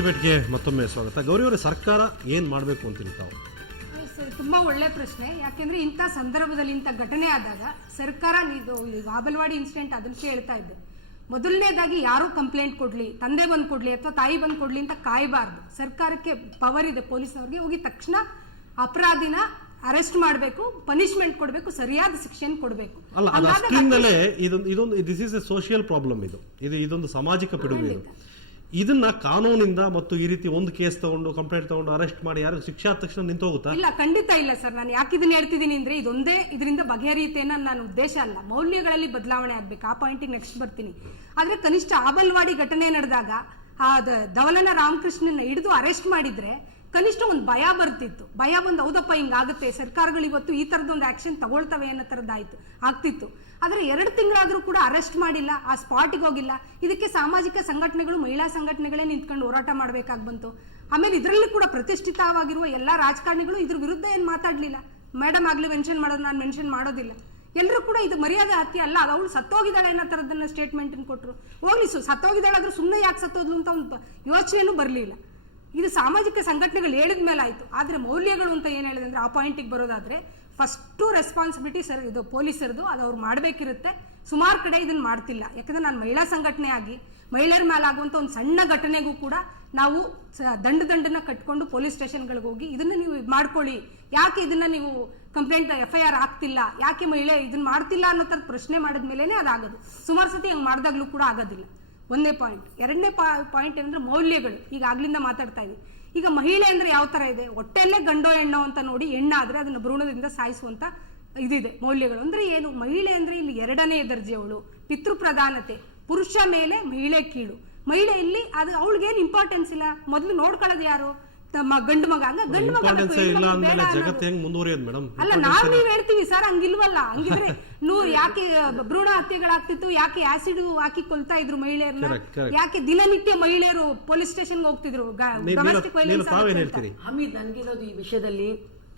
ಡಿಬೇಟ್ಗೆ ಮತ್ತೊಮ್ಮೆ ಸ್ವಾಗತ. ಗೌರಿ ಅವರೇ, ಸರ್ಕಾರ ಏನು ಮಾಡಬೇಕು ಅಂತೀರಿ ತಾವು? ತುಂಬಾ ಒಳ್ಳೆ ಪ್ರಶ್ನೆ. ಯಾಕೆಂದ್ರೆ ಇಂಥ ಸಂದರ್ಭದಲ್ಲಿ ಇಂಥ ಘಟನೆ ಆದಾಗ ಸರ್ಕಾರ ಬಾಬಲ್ವಾಡಿ ಇನ್ಸಿಡೆಂಟ್ ಅದನ್ನ ಹೇಳ್ತಾ ಇದ್ದೆ. ಮೊದಲನೇದಾಗಿ ಯಾರು ಕಂಪ್ಲೇಂಟ್ ಕೊಡ್ಲಿ, ತಂದೆ ಬಂದು ಕೊಡ್ಲಿ ಅಥವಾ ತಾಯಿ ಬಂದು ಕೊಡ್ಲಿ ಅಂತ ಕಾಯಬಾರ್ದು. ಸರ್ಕಾರಕ್ಕೆ ಪವರ್ ಇದೆ, ಪೊಲೀಸ್ ಅವ್ರಿಗೆ ಹೋಗಿ ತಕ್ಷಣ ಅಪರಾಧಿನ ಅರೆಸ್ಟ್ ಮಾಡಬೇಕು, ಪನಿಷ್ಮೆಂಟ್ ಕೊಡಬೇಕು, ಸರಿಯಾದ ಶಿಕ್ಷೆಯನ್ನು ಕೊಡಬೇಕು. ಅಲ್ಲ, ಅದು ಅಷ್ಟಿಂದಲೇ ಇದೊಂದು this is A social problem. ಇದೊಂದು ಸಾಮಾಜಿಕ ಪಿಡುಗು. ಇದನ್ನ ಕಾನೂನಿಂದ ಮತ್ತು ಈ ರೀತಿ ಒಂದು ಕೇಸ್ ತಗೊಂಡು ಕಂಪ್ಲೇಂಟ್ ತಗೊಂಡು ಅರೆಸ್ಟ್ ಮಾಡಿ ಯಾರು ಶಿಕ್ಷೆ ಆದ ತಕ್ಷಣ ನಿಂತು ಹೋಗುತ್ತಾ? ಇಲ್ಲ, ಖಂಡಿತ ಇಲ್ಲ ಸರ್. ನಾನು ಯಾಕೆ ಇದನ್ನ ಹೇಳ್ತಿದ್ದೀನಿ ಅಂದ್ರೆ ಇದೊಂದೇ ಇದರಿಂದ ಬಗೆಹರಿಯುತ್ತೆ ಅನ್ನೋ ನನ್ನ ಉದ್ದೇಶ ಅಲ್ಲ. ಮೌಲ್ಯಗಳಲ್ಲಿ ಬದಲಾವಣೆ ಆಗ್ಬೇಕು. ಆ ಪಾಯಿಂಟಿಗೆ ನೆಕ್ಸ್ಟ್ ಬರ್ತೀನಿ. ಆದ್ರೆ ಕನಿಷ್ಠ ಆಬಲ್ವಾಡಿ ಘಟನೆ ನಡೆದಾಗ ಆ ಧವಲನ ರಾಮಕೃಷ್ಣನ ಹಿಡಿದು ಅರೆಸ್ಟ್ ಮಾಡಿದ್ರೆ ಕನಿಷ್ಠ ಒಂದು ಭಯ ಬರ್ತಿತ್ತು. ಭಯ ಬಂದು ಹೌದಪ್ಪ ಹಿಂಗಾಗುತ್ತೆ, ಸರ್ಕಾರಗಳು ಇವತ್ತು ಈ ತರದೊಂದು ಆಕ್ಷನ್ ತಗೊಳ್ತವೆ ಅನ್ನೋ ತರದ್ದಾಯ್ತು ಆಗ್ತಿತ್ತು. ಆದ್ರೆ 2 ತಿಂಗಳಾದ್ರೂ ಕೂಡ ಅರೆಸ್ಟ್ ಮಾಡಿಲ್ಲ, ಆ ಸ್ಪಾಟಿಗೆ ಹೋಗಿಲ್ಲ. ಇದಕ್ಕೆ ಸಾಮಾಜಿಕ ಸಂಘಟನೆಗಳು, ಮಹಿಳಾ ಸಂಘಟನೆಗಳೇ ನಿಂತ್ಕೊಂಡು ಹೋರಾಟ ಮಾಡ್ಬೇಕಾಗಿ ಬಂತು. ಆಮೇಲೆ ಇದರಲ್ಲಿ ಕೂಡ ಪ್ರತಿಷ್ಠಿತವಾಗಿರುವ ಎಲ್ಲಾ ರಾಜಕಾರಣಿಗಳು ಇದ್ರ ವಿರುದ್ಧ ಏನ್ ಮಾತಾಡ್ಲಿಲ್ಲ. ಮೇಡಮ್ ಆಗ್ಲಿ ಮೆನ್ಷನ್ ಮಾಡೋದು, ನಾನು ಮೆನ್ಷನ್ ಮಾಡೋದಿಲ್ಲ. ಎಲ್ಲರೂ ಕೂಡ ಇದು ಮರ್ಯಾದೆ ಹತ್ಯೆ ಅಲ್ಲ, ಅವಳು ಸತ್ತೋಗಿದ್ದಾಳೆ ಅನ್ನೋ ತರದನ್ನ ಸ್ಟೇಟ್ಮೆಂಟ್ ಕೊಟ್ಟರು. ಹೋಗ್ಲಿ, ಸತ್ತೋಗಿದ್ದಾಳಾದ್ರೂ ಸುಮ್ಮನೆ ಯಾಕೆ ಸತ್ತೋದ್ಲು ಅಂತ ಒಂದು ಯೋಚನೆನೂ ಬರಲಿಲ್ಲ. ಇದು ಸಾಮಾಜಿಕ ಸಂಘಟನೆಗಳು ಹೇಳಿದ ಮೇಲೆ ಆಯ್ತು. ಆದ್ರೆ ಮೌಲ್ಯಗಳು ಅಂತ ಏನ್ ಹೇಳಿದೆ ಅಂದ್ರೆ, ಆ ಪಾಯಿಂಟಿಗೆ ಬರೋದಾದ್ರೆ ಫಸ್ಟ್ ರೆಸ್ಪಾನ್ಸಿಬಿಲಿಟಿ ಸರ್ ಇದು ಪೊಲೀಸರದು, ಅದು ಅವ್ರು ಮಾಡಬೇಕಿರುತ್ತೆ. ಸುಮಾರು ಕಡೆ ಇದನ್ನ ಮಾಡ್ತಿಲ್ಲ. ಯಾಕಂದ್ರೆ ನಾನು ಮಹಿಳಾ ಸಂಘಟನೆ ಆಗಿ ಮಹಿಳೆಯರ ಮೇಲೆ ಆಗುವಂತ ಒಂದು ಸಣ್ಣ ಘಟನೆಗೂ ಕೂಡ ನಾವು ದಂಡನ ಕಟ್ಕೊಂಡು ಪೊಲೀಸ್ ಸ್ಟೇಷನ್ಗಳಿಗೆ ಹೋಗಿ ಇದನ್ನ ನೀವು ಮಾಡ್ಕೊಳ್ಳಿ, ಯಾಕೆ ಇದನ್ನ ನೀವು ಕಂಪ್ಲೇಂಟ್ FIR ಆಗ್ತಿಲ್ಲ, ಯಾಕೆ ಮಹಿಳೆ ಇದನ್ನ ಮಾಡ್ತಿಲ್ಲ ಅನ್ನೋ ತರ ಪ್ರಶ್ನೆ ಮಾಡಿದ ಮೇಲೆನೆ ಅದಾಗೋದು. ಸುಮಾರು ಸತಿ ಹಂಗೆ ಮಾಡಿದಾಗ್ಲೂ ಕೂಡ ಆಗೋದಿಲ್ಲ. ಒಂದೇ ಪಾಯಿಂಟ್. ಎರಡನೇ ಪಾಯಿಂಟ್ ಏನಂದ್ರೆ ಮೌಲ್ಯಗಳು. ಈಗ ಆಗ್ಲಿಂದ ಮಾತಾಡ್ತಾ ಇದ್ದೀವಿ. ಈಗ ಮಹಿಳೆ ಅಂದ್ರೆ ಯಾವ ತರ ಇದೆ, ಹೊಟ್ಟೆಲ್ಲೇ ಗಂಡೋ ಹೆಣ್ಣೋ ಅಂತ ನೋಡಿ ಹೆಣ್ಣಾದ್ರೆ ಅದನ್ನ ಭ್ರೂಣದಿಂದ ಸಾಯಿಸುವಂತ ಇದಿದೆ ಮೌಲ್ಯಗಳು. ಅಂದ್ರೆ ಏನು, ಮಹಿಳೆ ಅಂದ್ರೆ ಇಲ್ಲಿ 2ನೇ ದರ್ಜೆಯವಳು, ಪಿತೃಪ್ರಧಾನತೆ, ಪುರುಷ ಮೇಲೆ ಮಹಿಳೆ ಕೀಳು. ಮಹಿಳೆ ಇಲ್ಲಿ ಅದು ಅವಳಿಗೇನು ಇಂಪಾರ್ಟೆನ್ಸ್ ಇಲ್ಲ. ಮೊದಲು ನೋಡ್ಕೊಳ್ಳೋದು ಯಾರು, ಗಂಡು ಮಗ. ಹಂಗ ಗಂಡು ಮಗ ಅಲ್ಲ, ನೀವ್ ಹೇಳ್ತೀವಿ ಸರ್, ಹಂಗಿಲ್ವಲ್ಲ. ಹಂಗಿದ್ರೆ ಯಾಕೆ ಭ್ರೂಣ ಹತ್ಯೆಗಳಾಗ್ತಿತ್ತು, ಯಾಕೆ ಆಸಿಡ್ ಹಾಕಿ ಕೊಲ್ತಾ ಇದ್ರು ಮಹಿಳೆಯರನ್ನ, ಯಾಕೆ ದಿನನಿತ್ಯ ಮಹಿಳೆಯರು ಪೊಲೀಸ್ ಸ್ಟೇಷನ್ಗೆ ಹೋಗ್ತಿದ್ರು ಡೊಮೆಸ್ಟಿಕ್ ವೈಲೆನ್ಸ್? ಹಮೀದ್, ನನ್ಗಿರೋದು ಈ ವಿಷಯದಲ್ಲಿ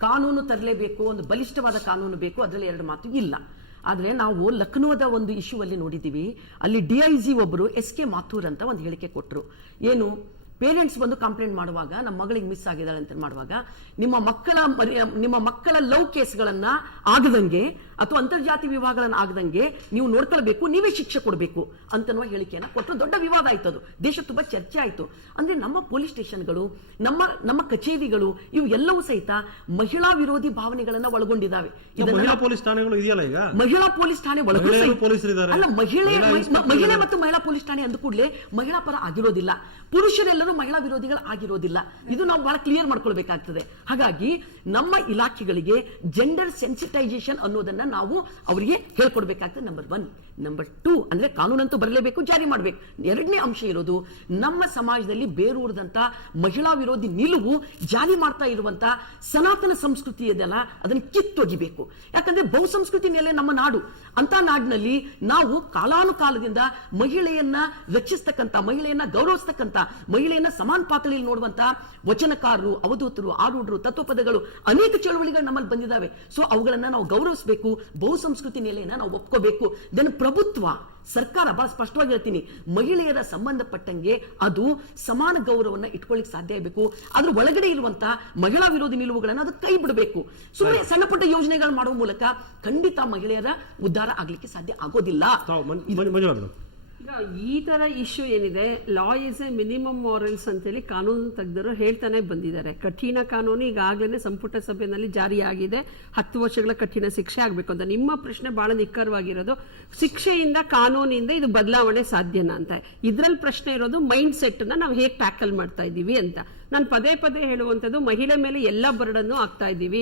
ಕಾನೂನು ತರಲೇಬೇಕು, ಒಂದು ಬಲಿಷ್ಠವಾದ ಕಾನೂನು ಬೇಕು, ಅದರಲ್ಲಿ 2 ಮಾತು ಇಲ್ಲ. ಆದ್ರೆ ನಾವು ಲಕ್ನೋದ ಒಂದು ಇಶ್ಯೂ ಅಲ್ಲಿ ನೋಡಿದೀವಿ. ಅಲ್ಲಿ DIG ಒಬ್ಬರು SK ಮಾಥೂರ್ ಅಂತ ಒಂದು ಹೇಳಿಕೆ ಕೊಟ್ಟರು. ಏನು, ಪೇರೆಂಟ್ಸ್ ಬಂದು ಕಂಪ್ಲೇಂಟ್ ಮಾಡುವಾಗ ನಮ್ಮ ಮಗಳಿಗೆ ಮಿಸ್ ಆಗಿದ್ದಾಳೆ ಅಂತ ಮಾಡುವಾಗ ನಿಮ್ಮ ಮಕ್ಕಳ ಲವ್ ಕೇಸ್ಗಳನ್ನ ಆಗದಂಗೆ ಅಥವಾ ಅಂತರ್ಜಾತಿ ವಿವಾಹಗಳನ್ನ ಆಗದಂಗೆ ನೀವು ನೋಡ್ಕೊಳ್ಬೇಕು, ನೀವೇ ಶಿಕ್ಷೆ ಕೊಡಬೇಕು ಅಂತನ್ನುವ ಹೇಳಿಕೆಯನ್ನ ಕೊಟ್ಟರು. ದೊಡ್ಡ ವಿವಾದ ಆಯ್ತು, ಅದು ದೇಶ ತುಂಬಾ ಚರ್ಚೆ ಆಯ್ತು. ಅಂದ್ರೆ ನಮ್ಮ ಪೊಲೀಸ್ ಸ್ಟೇಷನ್ಗಳು, ನಮ್ಮ ಕಚೇರಿಗಳು ಇವು ಎಲ್ಲವೂ ಸಹಿತ ಮಹಿಳಾ ವಿರೋಧಿ ಭಾವನೆಗಳನ್ನ ಒಳಗೊಂಡಿದ್ದಾವೆ. ಮಹಿಳಾ ಪೊಲೀಸ್ ಠಾಣೆಗಳು ಇದೆಯಲ್ಲ, ಈಗ ಮಹಿಳಾ ಪೊಲೀಸ್ ಠಾಣೆ ಅಲ್ಲ, ಮಹಿಳೆ ಮತ್ತು ಮಹಿಳಾ ಪೊಲೀಸ್ ಠಾಣೆ ಅಂದ ಕೂಡಲೇ ಮಹಿಳಾ ಪರ ಆಗಿರೋದಿಲ್ಲ, ಪುರುಷರೆಲ್ಲರೂ ಮಹಿಳಾ ವಿರೋಧಿಗಳು ಆಗಿರೋದಿಲ್ಲ. ಇದು ನಾವು ಬಹಳ ಕ್ಲಿಯರ್ ಮಾಡ್ಕೊಳ್ಬೇಕಾಗ್ತದೆ. ಹಾಗಾಗಿ ನಮ್ಮ ಇಲಾಖೆಗಳಿಗೆ ಜೆಂಡರ್ ಸೆನ್ಸಿಟೈಸೇಷನ್ ಅನ್ನೋದನ್ನ ನಾವು ಅವರಿಗೆ ಹೇಳ್ಕೊಡ್ಬೇಕಾಗ್ತದೆ. ನಂಬರ್ 1. ನಂಬರ್ 2 ಅಂದ್ರೆ ಕಾನೂನಂತೂ ಬರಲೇಬೇಕು, ಜಾರಿ ಮಾಡಬೇಕು. 2ನೇ ಅಂಶ ಇರೋದು, ನಮ್ಮ ಸಮಾಜದಲ್ಲಿ ಬೇರೂರದಂತ ಮಹಿಳಾ ವಿರೋಧಿ ನಿಲುವು ಜಾರಿ ಮಾಡ್ತಾ ಇರುವಂತ ಸನಾತನ ಸಂಸ್ಕೃತಿ ಇದೆಯಲ್ಲ, ಅದನ್ನು ಕಿತ್ತೊಗಿಬೇಕು. ಯಾಕಂದ್ರೆ ಬಹುಸಂಸ್ಕೃತಿ ಮೇಲೆ ನಮ್ಮ ನಾಡು. ಅಂತ ನಾಡಿನಲ್ಲಿ ನಾವು ಕಾಲಾನುಕಾಲದಿಂದ ಮಹಿಳೆಯನ್ನ ರಕ್ಷಿಸ್ತಕ್ಕಂಥ, ಮಹಿಳೆಯನ್ನ ಗೌರವಿಸ್ತಕ್ಕಂಥ, ಮಹಿಳೆಯನ್ನ ಸಮಾನ ಪಾತ್ರದಲ್ಲಿ ನೋಡುವಂತ ವಚನಕಾರರು, ಅವಧೂತರು, ಆರೂಢರು, ತತ್ವಪದಗಳು, ಅನೇಕ ಚಳವಳಿಗಳು ನಮ್ಮಲ್ಲಿ ಬಂದಿದ್ದಾವೆ. ಸೊ ಅವುಗಳನ್ನ ನಾವು ಗೌರವಿಸಬೇಕು, ಬಹುಸಂಸ್ಕೃತಿ ನೆಲೆಯನ್ನ ನಾವು ಒಪ್ಕೋಬೇಕು. ದೆನ್ ಪ್ರಭುತ್ವ, ಸರ್ಕಾರ ಬಹಳ ಸ್ಪಷ್ಟವಾಗಿ ಹೇಳ್ತೀನಿ, ಮಹಿಳೆಯರ ಸಂಬಂಧಪಟ್ಟಂಗೆ ಅದು ಸಮಾನ ಗೌರವನ್ನ ಇಟ್ಕೊಳ್ಳಿಕ್ ಸಾಧ್ಯ ಆಗಬೇಕು. ಅದ್ರ ಒಳಗಡೆ ಇರುವಂತ ಮಹಿಳಾ ವಿರೋಧಿ ನಿಲುವುಗಳನ್ನ ಅದು ಕೈ ಬಿಡಬೇಕು. ಸುಮ್ಮನೆ ಸಣ್ಣ ಪುಟ್ಟ ಯೋಜನೆಗಳು ಮಾಡುವ ಮೂಲಕ ಖಂಡಿತ ಮಹಿಳೆಯರ ಉದ್ಧಾರ ಆಗ್ಲಿಕ್ಕೆ ಸಾಧ್ಯ ಆಗೋದಿಲ್ಲ. ಈಗ ಈ ತರ ಇಶ್ಯೂ ಏನಿದೆ, law is A minimum morals ಅಂತೇಳಿ ಕಾನೂನು ತಜ್ಞರು ಹೇಳ್ತಾನೆ ಬಂದಿದ್ದಾರೆ. ಕಠಿಣ ಕಾನೂನು ಈಗಾಗಲೇ ಸಂಪುಟ ಸಭೆಯಲ್ಲಿ ಜಾರಿಯಾಗಿದೆ, 10 ವರ್ಷಗಳ ಕಠಿಣ ಶಿಕ್ಷೆ ಆಗಬೇಕು ಅಂತ. ನಿಮ್ಮ ಪ್ರಶ್ನೆ ಬಹಳ ನಿಖರವಾಗಿರೋದು, ಶಿಕ್ಷೆಯಿಂದ ಕಾನೂನಿಂದ ಇದು ಬದಲಾವಣೆ ಸಾಧ್ಯನಾ ಅಂತ. ಇದ್ರಲ್ಲಿ ಪ್ರಶ್ನೆ ಇರೋದು ಮೈಂಡ್ ಸೆಟ್ ನ ನಾವು ಹೇಗೆ ಟ್ಯಾಕಲ್ ಮಾಡ್ತಾ ಇದ್ದೀವಿ ಅಂತ. ನಾನು ಪದೇ ಹೇಳುವಂಥದ್ದು, ಮಹಿಳೆ ಮೇಲೆ ಎಲ್ಲ ಬರ್ಡನ್ನು ಆಗ್ತಾ ಇದ್ದೀವಿ.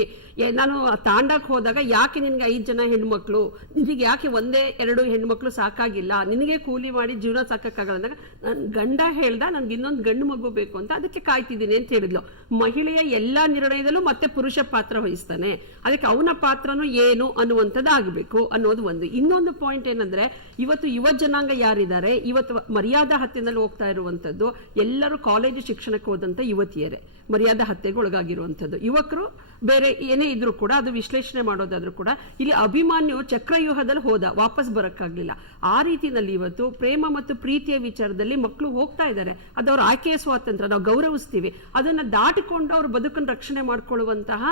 ನಾನು ತಾಂಡಕ್ಕೆ ಹೋದಾಗ, ಯಾಕೆ ನಿನ್ಗೆ 5 ಜನ ಹೆಣ್ಮಕ್ಳು, ನಿನಗೆ ಯಾಕೆ 1-2 ಹೆಣ್ಮಕ್ಳು ಸಾಕಾಗಿಲ್ಲ, ನಿನಗೆ ಕೂಲಿ ಮಾಡಿ ಜೀವನ ಸಾಕಾಗಲ್ಲ ಅಂದಾಗ, ನನ್ ಗಂಡ ಹೇಳ್ದ ನನ್ಗೆ ಇನ್ನೊಂದು ಗಂಡು ಮಗು ಬೇಕು ಅಂತ, ಅದಕ್ಕೆ ಕಾಯ್ತಿದ್ದೀನಿ ಅಂತ ಹೇಳಿದ್ಲು. ಮಹಿಳೆಯ ಎಲ್ಲಾ ನಿರ್ಣಯದಲ್ಲೂ ಮತ್ತೆ ಪುರುಷ ಪಾತ್ರ ವಹಿಸ್ತಾನೆ, ಅದಕ್ಕೆ ಅವನ ಪಾತ್ರನೂ ಏನು ಅನ್ನುವಂಥದ್ದು ಆಗಬೇಕು ಅನ್ನೋದು ಒಂದು. ಇನ್ನೊಂದು ಪಾಯಿಂಟ್ ಏನಂದ್ರೆ, ಇವತ್ತು ಯುವ ಜನಾಂಗ ಯಾರಿದ್ದಾರೆ, ಇವತ್ತು ಮರ್ಯಾದಾ ಹತ್ಯೆನಲ್ಲಿ ಹೋಗ್ತಾ ಇರುವಂತದ್ದು ಎಲ್ಲರೂ ಕಾಲೇಜು ಶಿಕ್ಷಣಕ್ಕೆ ಹೋದಂತ ಯುವತಿಯರೇ ಮರ್ಯಾದಾ ಹತ್ಯೆಗೆ ಒಳಗಾಗಿರುವಂತದ್ದು. ಯುವಕರು ಬೇರೆ ಏನೇ ಇದ್ರು ಕೂಡ ಅದು ವಿಶ್ಲೇಷಣೆ ಮಾಡೋದಾದ್ರೂ ಕೂಡ ಇಲ್ಲಿ ಅಭಿಮಾನ್ಯು ಚಕ್ರವ್ಯೂಹದಲ್ಲಿ ಹೋದ, ವಾಪಸ್ ಬರಕ್ಕಾಗ್ಲಿಲ್ಲ. ಆ ರೀತಿಯಲ್ಲಿ ಇವತ್ತು ಪ್ರೇಮ ಮತ್ತು ಪ್ರೀತಿಯ ವಿಚಾರದಲ್ಲಿ ಮಕ್ಕಳು ಹೋಗ್ತಾ ಇದ್ದಾರೆ. ಅದು ಅವ್ರ ಆಯ್ಕೆಯ ಸ್ವಾತಂತ್ರ್ಯ, ನಾವು ಗೌರವಿಸ್ತೀವಿ. ಅದನ್ನ ದಾಟಿಕೊಂಡು ಅವ್ರ ಬದುಕನ್ನು ರಕ್ಷಣೆ ಮಾಡ್ಕೊಳ್ಳುವಂತಹ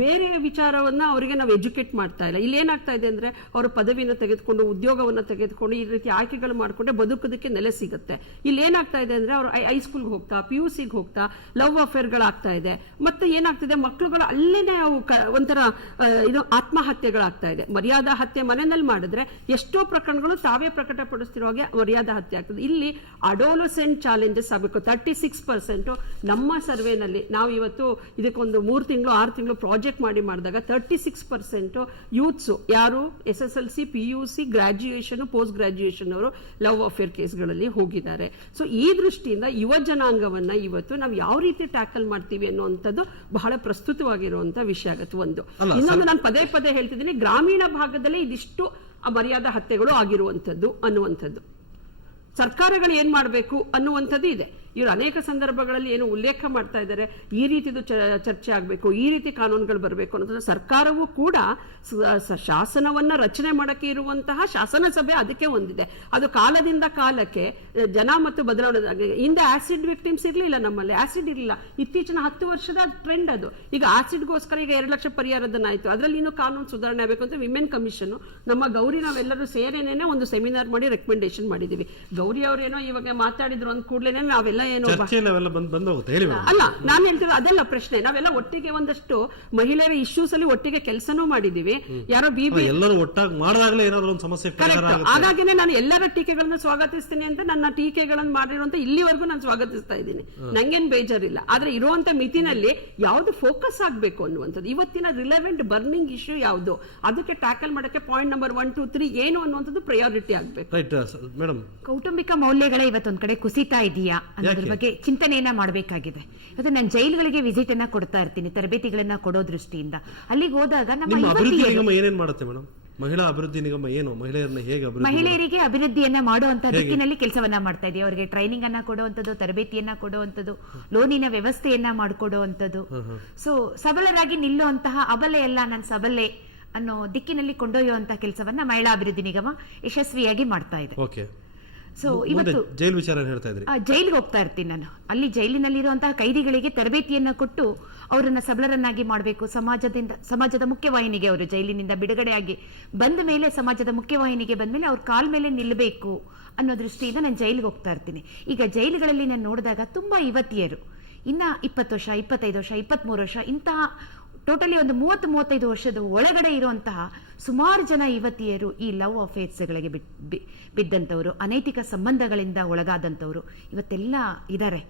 ಬೇರೆ ವಿಚಾರವನ್ನ ಅವರಿಗೆ ನಾವು ಎಜುಕೇಟ್ ಮಾಡ್ತಾ ಇಲ್ಲ. ಇಲ್ಲಿ ಏನಾಗ್ತಾ ಇದೆ ಅಂದ್ರೆ, ಅವರು ಪದವಿನ ತೆಗೆದುಕೊಂಡು ಉದ್ಯೋಗವನ್ನ ತೆಗೆದುಕೊಂಡು ಈ ರೀತಿ ಆಯ್ಕೆಗಳು ಮಾಡ್ಕೊಂಡೆ ಬದುಕೋದಕ್ಕೆ ನೆಲೆ ಸಿಗುತ್ತೆ. ಇಲ್ಲಿ ಏನಾಗ್ತಾ ಇದೆ ಅಂದ್ರೆ, ಅವರು ಹೈಸ್ಕೂಲ್ಗೆ ಹೋಗ್ತಾ PUCಗೆ ಹೋಗ್ತಾ ಲವ್ ಅಫೇರ್ಗಳಾಗ್ತಾ ಇದೆ. ಮತ್ತೆ ಏನಾಗ್ತಿದೆ, ಮಕ್ಕಳುಗಳು ಅಲ್ಲೇನೆ ಅವು ಒಂಥರ ಇದು ಆತ್ಮಹತ್ಯೆಗಳಾಗ್ತಾ ಇದೆ. ಮರ್ಯಾದಾ ಹತ್ಯೆ ಮನೆಯಲ್ಲಿ ಮಾಡಿದ್ರೆ ಎಷ್ಟೋ ಪ್ರಕರಣಗಳು ತಾವೇ ಪ್ರಕಟಪಡಿಸ್ತಿರುವಾಗೆ ಮರ್ಯಾದಾ ಹತ್ಯೆ ಆಗ್ತದೆ. ಇಲ್ಲಿ ಅಡೋಲಸೆಂಟ್ ಚಾಲೆಂಜಸ್ ಆಗಬೇಕು. 36% ನಮ್ಮ ಸರ್ವೆನಲ್ಲಿ ನಾವು ಇವತ್ತು ಇದಕ್ಕೊಂದು 3 ತಿಂಗಳು 6 ತಿಂಗಳು ಪ್ರಾಜೆಕ್ಟ್ ಮಾಡಿದಾಗ 36% ಯೂತ್ಸ್ ಯಾರು SSLC PUC graduation post graduation ಅವರು ಲವ್ ಅಫೇರ್ ಕೇಸ್ಗಳಲ್ಲಿ ಹೋಗಿದ್ದಾರೆ. ಸೊ ಈ ದೃಷ್ಟಿಯಿಂದ ಯುವ ಜನಾಂಗವನ್ನ ಇವತ್ತು ನಾವು ಯಾವ ರೀತಿ ಟ್ಯಾಕಲ್ ಮಾಡ್ತೀವಿ ಅನ್ನುವಂಥದ್ದು ಬಹಳ ಪ್ರಸ್ತುತವಾಗಿರುವಂತ ವಿಷಯ ಆಗುತ್ತೆ. ಒಂದು ಇನ್ನೊಂದು, ನಾನು ಪದೇ ಪದೇ ಹೇಳ್ತಿದ್ದೀನಿ, ಗ್ರಾಮೀಣ ಭಾಗದಲ್ಲಿ ಇದಿಷ್ಟು ಮರ್ಯಾದಾ ಹತ್ಯೆಗಳು ಆಗಿರುವಂಥದ್ದು ಅನ್ನುವಂಥದ್ದು. ಸರ್ಕಾರಗಳು ಏನ್ ಮಾಡಬೇಕು ಅನ್ನುವಂಥದ್ದು ಇದೆ. ಇವರು ಅನೇಕ ಸಂದರ್ಭಗಳಲ್ಲಿ ಏನು ಉಲ್ಲೇಖ ಮಾಡ್ತಾ ಇದ್ದಾರೆ, ಈ ರೀತಿದು ಚರ್ಚೆ ಆಗಬೇಕು, ಈ ರೀತಿ ಕಾನೂನುಗಳು ಬರಬೇಕು ಅನ್ನೋದು. ಸರ್ಕಾರವೂ ಕೂಡ ಶಾಸನವನ್ನ ರಚನೆ ಮಾಡಕ್ಕೆ ಇರುವಂತಹ ಶಾಸನ ಸಭೆ ಅದಕ್ಕೆ ಹೊಂದಿದೆ. ಅದು ಕಾಲದಿಂದ ಕಾಲಕ್ಕೆ ಜನ ಮತ್ತು ಬದಲಾವಣೆ. ಹಿಂದೆ ಆಸಿಡ್ ವಿಕ್ಟಿಮ್ಸ್ ಇರಲಿಲ್ಲ, ನಮ್ಮಲ್ಲಿ ಆಸಿಡ್ ಇರಲಿಲ್ಲ. ಇತ್ತೀಚಿನ 10 ವರ್ಷದ ಟ್ರೆಂಡ್ ಅದು. ಈಗ ಆಸಿಡ್ಗೋಸ್ಕರ ಈಗ 2 ಲಕ್ಷ ಪರಿಹಾರದನ್ನಾಯ್ತು. ಅದರಲ್ಲಿ ಇನ್ನೂ ಕಾನೂನು ಸುಧಾರಣೆ ಆಗಬೇಕು ಅಂತ ವಿಮೆನ್ ಕಮಿಷನ್ ನಮ್ಮ ಗೌರಿ ನಾವೆಲ್ಲರೂ ಸೇರೇನೇನೆ ಒಂದು ಸೆಮಿನಾರ್ ಮಾಡಿ ರೆಕಮೆಂಡೇಶನ್ ಮಾಡಿದೀವಿ. ಗೌರಿ ಅವರೇನೋ ಇವಾಗ ಮಾತಾಡಿದ್ರು ಅಂದ ಕೂಡಲೇ ನಾವೆಲ್ಲ ಅಲ್ಲ, ನಾನು ಹೇಳ್ತೀವಿ ಅದೆಲ್ಲ ಪ್ರಶ್ನೆ. ನಾವೆಲ್ಲ ಒಟ್ಟಿಗೆ ಒಂದಷ್ಟು ಮಹಿಳೆಯರ ಇಶ್ಯೂಸ್ ಅಲ್ಲಿ ಒಟ್ಟಿಗೆ ಕೆಲಸನೂ ಮಾಡಿದೀವಿ. ಯಾರೋ ಎಲ್ಲರೂ ಒಟ್ಟಾಗಿ ಮಾಡಿದಾಗಲೇ ಏನಾದರೂ ಒಂದು ಸಮಸ್ಯೆ ಪರಿಹಾರ ಆಗುತ್ತೆ. ಹಾಗಾಗಿನೇ ನಾನು ಎಲ್ಲರ ಟೀಕೆಗಳನ್ನು ಸ್ವಾಗತಿಸ್ತೀನಿ ಅಂತ ನನ್ನ ಟೀಕೆಗಳನ್ನು ಮಾಡಿರುವಂತ ಇಲ್ಲಿವರೆಗೂ ನಾನು ಸ್ವಾಗತಿಸ್ತಾ ಇದ್ದೀನಿ. ನಂಗೇನ್ ಬೇಜಾರಿಲ್ಲ. ಆದ್ರೆ ಇರುವಂತ ಮಿತಿನಲ್ಲಿ ಯಾವ್ದು ಫೋಕಸ್ ಆಗ್ಬೇಕು ಅನ್ನುವಂಥದ್ದು, ಇವತ್ತಿನ ರಿಲೆವೆಂಟ್ ಬರ್ನಿಂಗ್ ಇಶ್ಯೂ ಯಾವುದು, ಅದಕ್ಕೆ ಟ್ಯಾಕಲ್ ಮಾಡಕ್ಕೆ ಪಾಯಿಂಟ್ ನಂಬರ್ 1, 2, 3 ಏನು ಅನ್ನುವಂಥದ್ದು ಪ್ರಯಾರಿಟಿ ಆಗ್ಬೇಕು. ಮೇಡಮ್, ಕೌಟುಂಬಿಕ ಮೌಲ್ಯಗಳೇ ಇವತ್ತೊಂದ್ ಕಡೆ ಕುಸಿತಾ ಇದೆಯಾ ಅನ್ನೋದ್ರ ಬಗ್ಗೆ ಚಿಂತನೆಯನ್ನ ಮಾಡಬೇಕಾಗಿದೆ. ಇವತ್ತು ನಾನು ಜೈಲ್ಗಳಿಗೆ ವಿಸಿಟ್ ಅನ್ನ ಕೊಡ್ತಾ ಇರ್ತೀನಿ, ತರಬೇತಿಗಳನ್ನ ಕೊಡೋ ದೃಷ್ಟಿಯಿಂದ. ಅಲ್ಲಿಗೆ ಹೋದಾಗ ನಿಮ್ಮ ಅಭಿವೃದ್ಧಿ ನಿಗಮ ಏನೇನ್ ಮಾಡುತ್ತೆ ಮೇಡಮ್? ಮಹಿಳಾ ಅಭಿವೃದ್ಧಿ ನಿಗಮ ಏನು ಮಹಿಳೆಯರನ್ನ ಹೇಗೆ ಮಹಿಳೆಯರಿಗೆ ಅಭಿವೃದ್ಧಿಯನ್ನ ಮಾಡುವಂತ ದಿಕ್ಕಿನಲ್ಲಿ ಕೆಲಸವನ್ನ ಮಾಡ್ತಾ ಇದೆಯಾ? ಅವರಿಗೆ ಟ್ರೈನಿಂಗ್ ಅನ್ನ ಕೊಡುವಂತದ್ದು, ತರಬೇತಿಯನ್ನ ಕೊಡುವಂತದ್ದು, ಲೋನಿನ ವ್ಯವಸ್ಥೆಯನ್ನ ಮಾಡಿಕೊಡುವಂತದ್ದು. ಸೊ ಸಬಲರಾಗಿ ನಿಲ್ಲುವಂತಹ ಅಬಲೆ ಎಲ್ಲ ನಾನು ಸಬಲೆ ಅನ್ನೋ ದಿಕ್ಕಿನಲ್ಲಿ ಕೊಂಡೊಯ್ಯುವಂತ ಕೆಲಸವನ್ನ ಮಹಿಳಾ ಅಭಿವೃದ್ಧಿ ನಿಗಮ ಯಶಸ್ವಿಯಾಗಿ ಮಾಡ್ತಾ ಇದೆ. ಸೊ ಇವತ್ತು ಜೈಲು ವಿಚಾರ ಹೇಳ್ತಾ ಇದ್ರಿ. ಜೈಲಿಗೆ ಹೋಗ್ತಾ ಇರ್ತೀನಿ ನಾನು. ಅಲ್ಲಿ ಜೈಲಿನಲ್ಲಿರುವಂತಹ ಕೈದಿಗಳಿಗೆ ತರಬೇತಿಯನ್ನ ಕೊಟ್ಟು ಅವರನ್ನ ಸಬಲರನ್ನಾಗಿ ಮಾಡಬೇಕು. ಸಮಾಜದ ಮುಖ್ಯವಾಹಿನಿಗೆ ಅವರು ಜೈಲಿನಿಂದ ಬಿಡುಗಡೆಯಾಗಿ ಬಂದ ಮೇಲೆ ಸಮಾಜದ ಮುಖ್ಯವಾಹಿನಿಗೆ ಬಂದ ಮೇಲೆ ಅವ್ರ ಕಾಲ್ ಮೇಲೆ ನಿಲ್ಲಬೇಕು ಅನ್ನೋ ದೃಷ್ಟಿಯಿಂದ ನಾನು ಜೈಲಿಗೆ ಹೋಗ್ತಾ ಇರ್ತೀನಿ. ಈಗ ಜೈಲುಗಳಲ್ಲಿ ನಾನು ನೋಡಿದಾಗ ತುಂಬಾ ಯುವತಿಯರು ಇನ್ನ 20 ವರ್ಷ, 25 ವರ್ಷ, 23 ವರ್ಷ, ಇಂತಹ ಟೋಟಲಿ ಒಂದು 30-35 ವರ್ಷದ ಒಳಗಡೆ ಇರುವಂತಹ ಸುಮಾರು ಜನ ಯುವತಿಯರು ಈ ಲವ್ ಅಫೇರ್ಸ್ಗಳಿಗೆ ಬಿದ್ದಂಥವ್ರು, ಅನೈತಿಕ ಸಂಬಂಧಗಳಿಂದ ಒಳಗಾದಂಥವ್ರು ಇವತ್ತೆಲ್ಲ ಇದ್ದಾರೆ.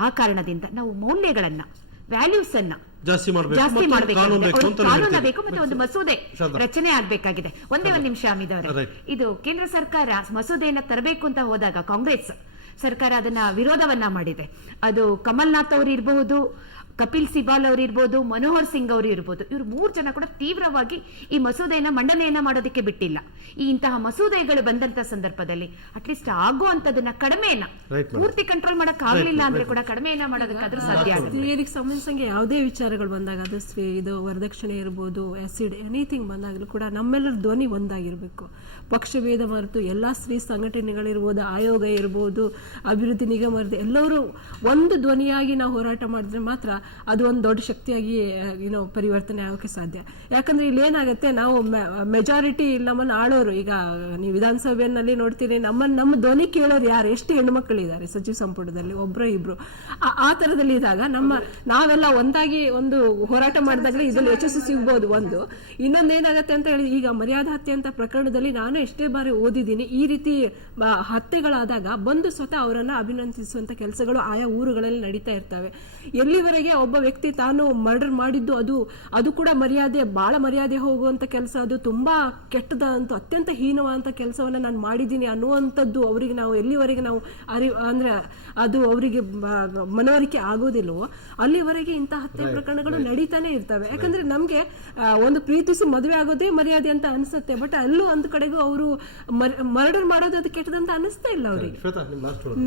ಆ ಕಾರಣದಿಂದ ನಾವು ಮೌಲ್ಯಗಳನ್ನ, ವ್ಯಾಲ್ಯೂಸ್ ಅನ್ನ ಜಾಸ್ತಿ ಮಾಡಬೇಕು. ಕಾನೂನು ಬೇಕು ಮತ್ತೆ ಒಂದು ಮಸೂದೆ ರಚನೆ ಆಗ್ಬೇಕಾಗಿದೆ. ಒಂದೇ ಒಂದು ನಿಮಿಷ ಅಮಿತ್ ಅವರೇ, ಇದು ಕೇಂದ್ರ ಸರ್ಕಾರ ಮಸೂದೆಯನ್ನ ತರಬೇಕು ಅಂತ ಹೋದಾಗ ಕಾಂಗ್ರೆಸ್ ಸರ್ಕಾರ ಅದನ್ನ ವಿರೋಧವನ್ನ ಮಾಡಿದೆ. ಅದು ಕಮಲ್ನಾಥ್ ಅವರು ಇರಬಹುದು, ಕಪಿಲ್ ಸಿಬಾಲ್ ಅವರು ಇರ್ಬೋದು, ಮನೋಹರ್ ಸಿಂಗ್ ಅವರು ಇರ್ಬೋದು, ಇವರು 3 ಜನ ಕೂಡ ತೀವ್ರವಾಗಿ ಈ ಮಸೂದೆಯನ್ನ ಮಂಡನೆಯನ್ನ ಮಾಡೋದಕ್ಕೆ ಬಿಟ್ಟಿಲ್ಲ. ಈ ಇಂತಹ ಮಸೂದೆಗಳು ಬಂದಂತ ಸಂದರ್ಭದಲ್ಲಿ ಅಟ್ಲೀಸ್ಟ್ ಆಗುವಂತದನ್ನ ಕಡಿಮೆಯನ್ನ ಪೂರ್ತಿ ಕಂಟ್ರೋಲ್ ಮಾಡಕ್ ಆಗಲಿಲ್ಲ ಅಂದ್ರೆ ಕೂಡ ಕಡಿಮೆಯನ್ನ ಮಾಡೋದಕ್ಕಾದ್ರೂ ಸಾಧ್ಯ ಆಗುತ್ತೆ. ಸ್ತ್ರೀಯರಿಗೆ ಸಂಬಂಧಿಸಂಗೆ ಯಾವುದೇ ವಿಚಾರಗಳು ಬಂದಾಗ, ಅದು ಇದು ವರದಕ್ಷಿಣೆ ಇರ್ಬೋದು, ಆಸಿಡ್ ಎನಿಥಿಂಗ್ ಬಂದಾಗಲೂ ಕೂಡ ನಮ್ಮೆಲ್ಲರ ಧ್ವನಿ ಒಂದಾಗಿರ್ಬೇಕು. ಪಕ್ಷಭೇದ ಮರೆತು ಎಲ್ಲಾ ಸ್ತ್ರೀ ಸಂಘಟನೆಗಳಿರ್ಬೋದು, ಆಯೋಗ ಇರ್ಬೋದು, ಅಭಿವೃದ್ಧಿ ನಿಗಮ ಇರ್ಬೋದು, ಎಲ್ಲರೂ ಒಂದು ಧ್ವನಿಯಾಗಿ ನಾವು ಹೋರಾಟ ಮಾಡಿದ್ರೆ ಮಾತ್ರ ಅದು ಒಂದು ದೊಡ್ಡ ಶಕ್ತಿಯಾಗಿ ಪರಿವರ್ತನೆ ಆಗೋಕೆ ಸಾಧ್ಯ. ಯಾಕಂದ್ರೆ ಇಲ್ಲಿ ಏನಾಗುತ್ತೆ, ನಾವು ಮೆಜಾರಿಟಿ ನಮ್ಮನ್ನು ಆಳೋರು. ಈಗ ನೀವು ವಿಧಾನಸಭೆಯಲ್ಲಿ ನೋಡ್ತೀರಿ, ನಮ್ಮ ಧ್ವನಿ ಕೇಳೋರು ಯಾರು, ಎಷ್ಟು ಹೆಣ್ಮಕ್ಳಿದ್ದಾರೆ ಸಚಿವ ಸಂಪುಟದಲ್ಲಿ, ಒಬ್ರು ಇಬ್ರು. ಆ ತರದಲ್ಲಿ ಇದ್ದಾಗ ನಾವೆಲ್ಲ ಒಂದಾಗಿ ಒಂದು ಹೋರಾಟ ಮಾಡಿದಾಗಲೇ ಇದರಲ್ಲಿ ಯಶಸ್ಸು ಸಿಗ್ಬೋದು. ಒಂದು ಇನ್ನೊಂದೇನಾಗತ್ತೆ ಅಂತ ಹೇಳಿ, ಈಗ ಮರ್ಯಾದಾ ಹತ್ಯೆ ಅಂತ ಪ್ರಕರಣದಲ್ಲಿ ನಾನು ಎಷ್ಟೇ ಬಾರಿ ಓದಿದ್ದೀನಿ, ಈ ರೀತಿ ಹತ್ಯೆಗಳಾದಾಗ ಬಂದು ಸ್ವತಃ ಅವರನ್ನ ಅಭಿನಂದಿಸುವಂತ ಕೆಲಸಗಳು ಆಯಾ ಊರುಗಳಲ್ಲಿ ನಡೀತಾ ಇರ್ತವೆ. ಎಲ್ಲಿವರೆಗೆ ಒಬ್ಬ ವ್ಯಕ್ತಿ ತಾನು ಮರ್ಡರ್ ಮಾಡಿದ್ದು ಅದು ಕೂಡ ಬಹಳ ಮರ್ಯಾದೆ ಹೋಗುವಂತ ಕೆಲಸ, ಅದು ತುಂಬಾ ಕೆಟ್ಟದಂತ ಅತ್ಯಂತ ಹೀನವಾದಂತ ಕೆಲಸವನ್ನ ನಾನು ಮಾಡಿದ್ದೀನಿ ಅನ್ನುವಂಥದ್ದು ಅವರಿಗೆ ನಾವು ಎಲ್ಲಿವರೆಗೆ ನಾವು ಅಂದ್ರೆ ಅದು ಅವರಿಗೆ ಮನವರಿಕೆ ಆಗೋದಿಲ್ವೋ ಅಲ್ಲಿವರೆಗೆ ಇಂತಹ ಹತ್ಯೆ ಪ್ರಕರಣಗಳು ನಡೀತಾನೆ ಇರ್ತವೆ. ಯಾಕಂದ್ರೆ ನಮ್ಗೆ ಒಂದು ಪ್ರೀತಿಸಿ ಮದುವೆ ಆಗೋದೇ ಮರ್ಯಾದೆ ಅಂತ ಅನ್ಸುತ್ತೆ, ಬಟ್ ಅಲ್ಲೂ ಒಂದು ಕಡೆಗೂ ಅವರು ಮರ್ಡರ್ ಮಾಡೋದು ಅದು ಕೆಟ್ಟದಂತ ಅನಿಸ್ತಾ ಇಲ್ಲ ಅವರಿಗೆ.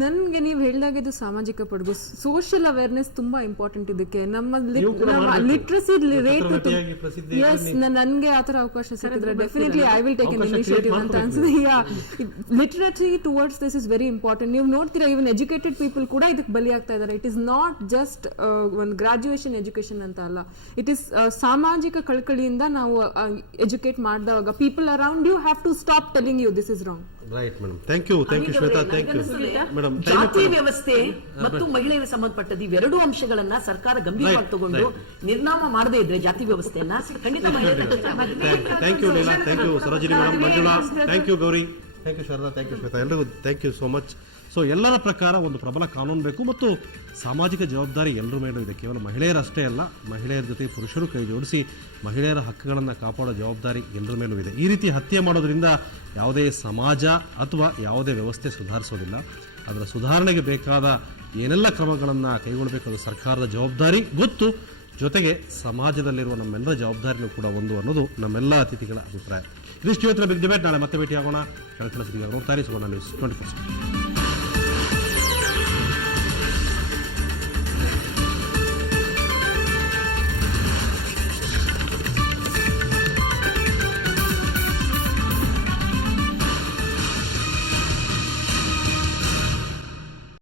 ನನ್ಗೆ ನೀವು ಹೇಳಿದಾಗ ಇದು ಸಾಮಾಜಿಕ ಪಡುಗು, ಸೋಷಿಯಲ್ ಅವೇರ್ನೆಸ್ ತುಂಬಾ ಇಂಪಾರ್ಟೆಂಟ್ ಇದಕ್ಕೆ. ನಮ್ಮ ಲಿಟ್ರಸಿ ರೇಟ್, ಎಸ್ ನನ್ಗೆ ಆತರ ಅವಕಾಶ ಸಿಕ್ಕಿದ್ರೆ definitely I will take an initiative ಅಂತ ಅನ್ಸುತ್ತೆ. Literacy towards this is very important. ನೀವು ನೋಡ್ತೀರಾ ಇವನ್ ಎಜುಕೇಟೆಡ್ ಪೀಪಲ್ ಕೂಡ ಇದಕ್ಕೆ ಬಲಿ ಆಗ್ತಾ ಇದ್ದಾರೆ. ಇಟ್ ಇಸ್ ನಾಟ್ ಜಸ್ಟ್ ಒಂದು ಗ್ರಾಜುಯೇಷನ್ ಎಜುಕೇಶನ್ ಅಂತ ಅಲ್ಲ, ಇಟ್ ಇಸ್ ಸಾಮಾಜಿಕ ಕಳಕಳಿಯಿಂದ ನಾವು ಎಜುಕೇಟ್ ಮಾಡಿದಾಗ people around you have to stop telling you this is wrong. Right madam, thank you Shweta, thank you madam. ಜಾತಿ ವ್ಯವಸ್ಥೆ ಮತ್ತು ಮಹಿಳೆಯರಿಗೆ ಸಂಬಂಧಪಟ್ಟದ್ದು ಇವೆರಡೂ ಅಂಶಗಳನ್ನ ಸರ್ಕಾರ ಗಂಭೀರವಾಗಿ ತಗೊಂಡು ನಿರ್ನಾಮ ಮಾಡದೇ ಇದ್ರೆ ಜಾತಿ ವ್ಯವಸ್ಥೆಯನ್ನ ಖಂಡಿತ thank you Leela, thank you Sarojini madam, Manjula, thank you Gauri, thank you Sharada, thank you Shweta, ಎಲ್ಲರಿಗೂ thank you so much. So ಎಲ್ಲರ ಪ್ರಕಾರ ಒಂದು ಪ್ರಬಲ ಕಾನೂನು ಬೇಕು ಮತ್ತು ಸಾಮಾಜಿಕ ಜವಾಬ್ದಾರಿ ಎಲ್ಲರ ಮೇಲೂ ಇದೆ. ಕೇವಲ ಮಹಿಳೆಯರಷ್ಟೇ ಅಲ್ಲ, ಮಹಿಳೆಯರ ಜೊತೆ ಪುರುಷರು ಕೈ ಜೋಡಿಸಿ ಮಹಿಳೆಯರ ಹಕ್ಕುಗಳನ್ನು ಕಾಪಾಡೋ ಜವಾಬ್ದಾರಿ ಎಲ್ಲರ ಮೇಲೂ ಇದೆ. ಈ ರೀತಿ ಹತ್ಯೆ ಮಾಡೋದ್ರಿಂದ ಯಾವುದೇ ಸಮಾಜ ಅಥವಾ ಯಾವುದೇ ವ್ಯವಸ್ಥೆ ಸುಧಾರಿಸೋದಿಲ್ಲ. ಅದರ ಸುಧಾರಣೆಗೆ ಬೇಕಾದ ಏನೆಲ್ಲ ಕ್ರಮಗಳನ್ನು ಕೈಗೊಳ್ಳಬೇಕು ಅದು ಸರ್ಕಾರದ ಜವಾಬ್ದಾರಿ ಗೊತ್ತು, ಜೊತೆಗೆ ಸಮಾಜದಲ್ಲಿರುವ ನಮ್ಮೆಲ್ಲರ ಜವಾಬ್ದಾರಿನೂ ಕೂಡ ಒಂದು ಅನ್ನೋದು ನಮ್ಮೆಲ್ಲ ಅತಿಥಿಗಳ ಅಭಿಪ್ರಾಯ. ಇದಿಷ್ಟು ಇವತ್ತಿನ ಬಿಗ್ ಡಿಬೇಟ್. ನಾಳೆ ಮತ್ತೆ ಭೇಟಿಯಾಗೋಣ. ಕಣಕಣ ಸುದ್ದಿಗಾಗಿ ನೋಡ್ತಾ ಇರಿ ಸುವರ್ಣ ನ್ಯೂಸ್ 24.